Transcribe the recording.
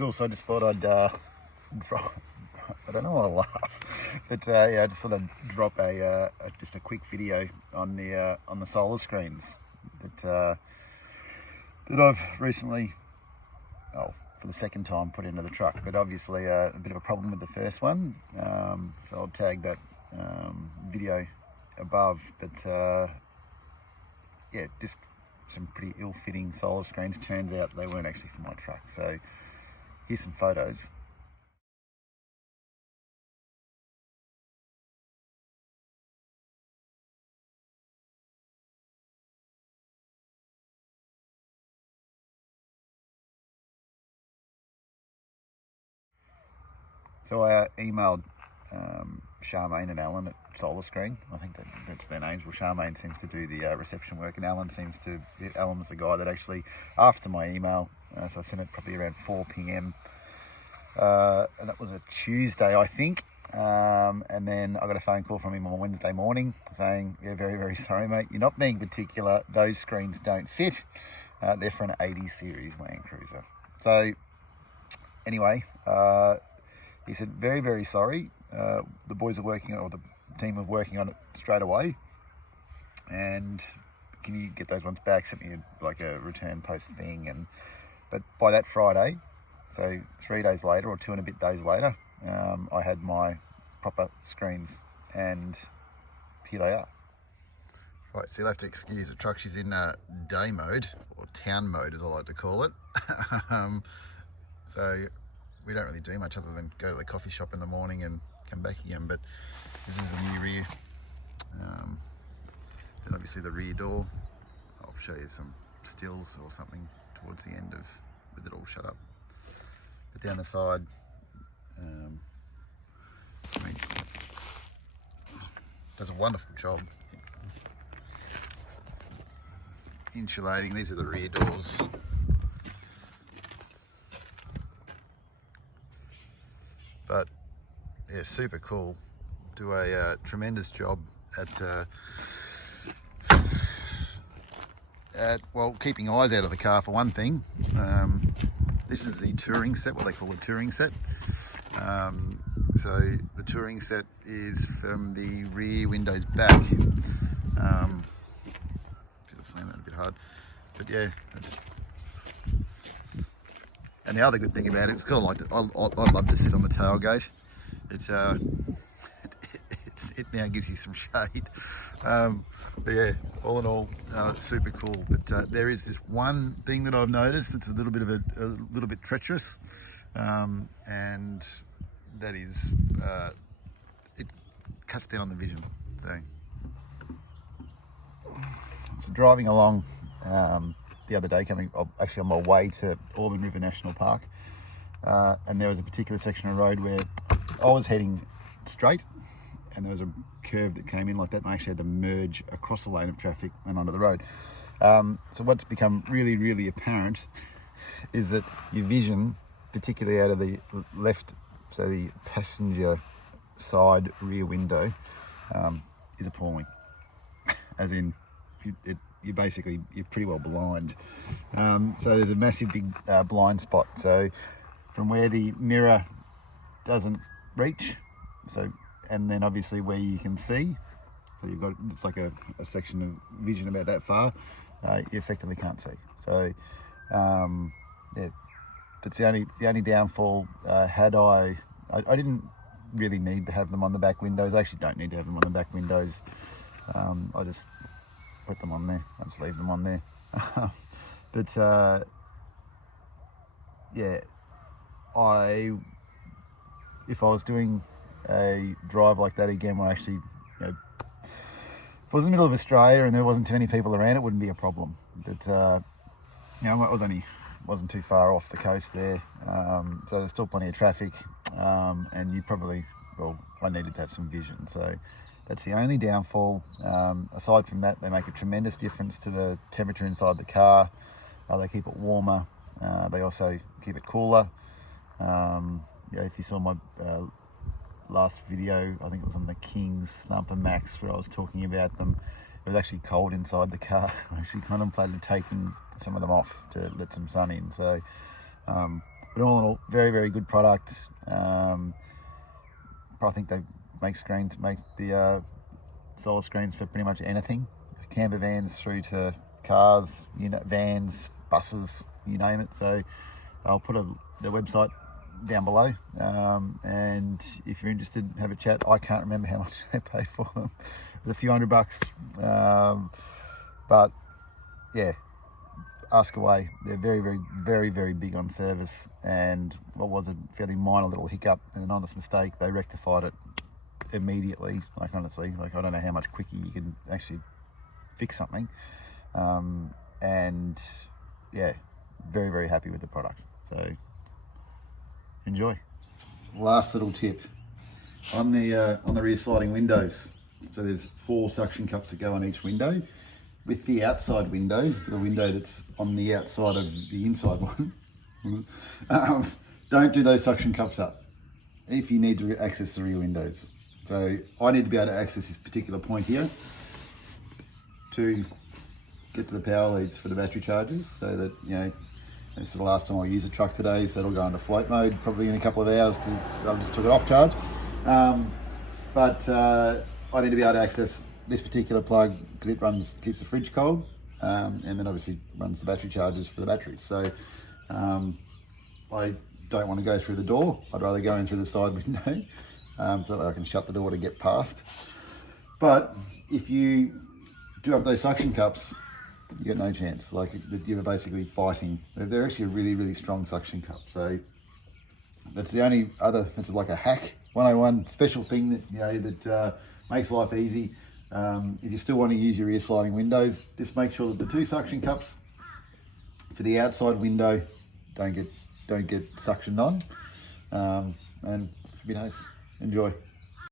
cool. So I just thought I'd drop. I don't know why I laugh, but yeah, I just thought I'd drop just a quick video on the Solarscreens that I've recently, for the second time, put into the truck. But obviously a bit of a problem with the first one, so I'll tag that video above. But yeah, just some pretty ill-fitting Solarscreens. Turns out they weren't actually for my truck. So here's some photos. So I emailed Charmaine and Alan at Solarscreen. I think that's their names. Well, Charmaine seems to do the reception work, and Alan's the guy that actually, after my email, so I sent it probably around 4 p.m. And that was a Tuesday, I think. And then I got a phone call from him on Wednesday morning saying, yeah, very, very sorry, mate. You're not being particular. Those screens don't fit. They're for an 80 series Land Cruiser. So anyway, he said, very, very sorry. The boys are working on, or the team are working on it straight away. And can you get those ones back? Sent me like a return post thing. But by that Friday, so 3 days later, or 2 and a bit days later, I had my proper screens, and here they are. Right, so you'll have to excuse the truck. She's in day mode, or town mode as I like to call it. So we don't really do much other than go to the coffee shop in the morning and come back again. But this is the new rear. Then obviously the rear door. I'll show you some stills or something towards the end with it all shut up. But down the side, I mean, does a wonderful job insulating. These are the rear doors. But yeah, super cool. Do a tremendous job at well, keeping eyes out of the car for one thing. This is the touring set, what they call a touring set. So the touring set is from the rear windows back. Should have seen that a bit hard, but yeah, that's. And the other good thing about it's kind of like I love to sit on the tailgate. It now gives you some shade. But yeah, all in all, super cool. But there is just one thing that I've noticed that's a little bit treacherous, and that is it cuts down the vision. So driving along the other day, actually on my way to Auburn River National Park, and there was a particular section of road where I was heading straight, and there was a curve that came in like that, and I actually had to merge across the lane of traffic and onto the road. So what's become really, really apparent is that your vision, particularly out of the left, so the passenger side rear window, is appalling. As in, you're pretty well blind. So there's a massive big blind spot. So from where the mirror doesn't reach, and then obviously where you can see, so you've got, it's like a section of vision about that far, you effectively can't see. So yeah, that's the only downfall. I didn't really need to have them on the back windows. I actually don't need to have them on the back windows. I just put them on there. I just leave them on there. But yeah, if I was doing a drive like that again, where actually, if I was in the middle of Australia and there wasn't too many people around, it wouldn't be a problem. But it wasn't too far off the coast there, so there's still plenty of traffic, and I needed to have some vision. So that's the only downfall. Aside from that, they make a tremendous difference to the temperature inside the car. They keep it warmer. They also keep it cooler. If you saw my last video, I think it was on the King's Snumper Max, where I was talking about them. It was actually cold inside the car. I actually contemplated taking some of them off to let some sun in. So But all in all, very, very good product. I think they make the solar screens for pretty much anything. Camper vans through to cars, vans, buses, you name it. So I'll put their website down below, and if you're interested, have a chat. I can't remember how much they paid for them. It was a few $100, but yeah, ask away. They're very, very, very, very big on service, and what was a fairly minor little hiccup and an honest mistake, they rectified it immediately. Like, honestly, like, I don't know how much quicker you can actually fix something, and yeah, very, very happy with the product. So enjoy. Last little tip on the rear sliding windows. So there's 4 suction cups that go on each window. With the outside window, so the window that's on the outside of the inside one, don't do those suction cups up if you need to access the rear windows. So I need to be able to access this particular point here to get to the power leads for the battery chargers, so that, this is the last time I'll use the truck today, so it'll go into float mode probably in a couple of hours because I just took it off charge. But I need to be able to access this particular plug because it keeps the fridge cold, and then obviously runs the battery chargers for the batteries. So I don't want to go through the door. I'd rather go in through the side window, so that I can shut the door to get past. But if you do have those suction cups, you get no chance. Like, you're basically fighting. They're actually a really, really strong suction cup. So that's the only other, it's like a hack 101 special thing that makes life easy. If you still want to use your rear sliding windows, just make sure that the 2 suction cups for the outside window don't get suctioned on, and be nice. Enjoy.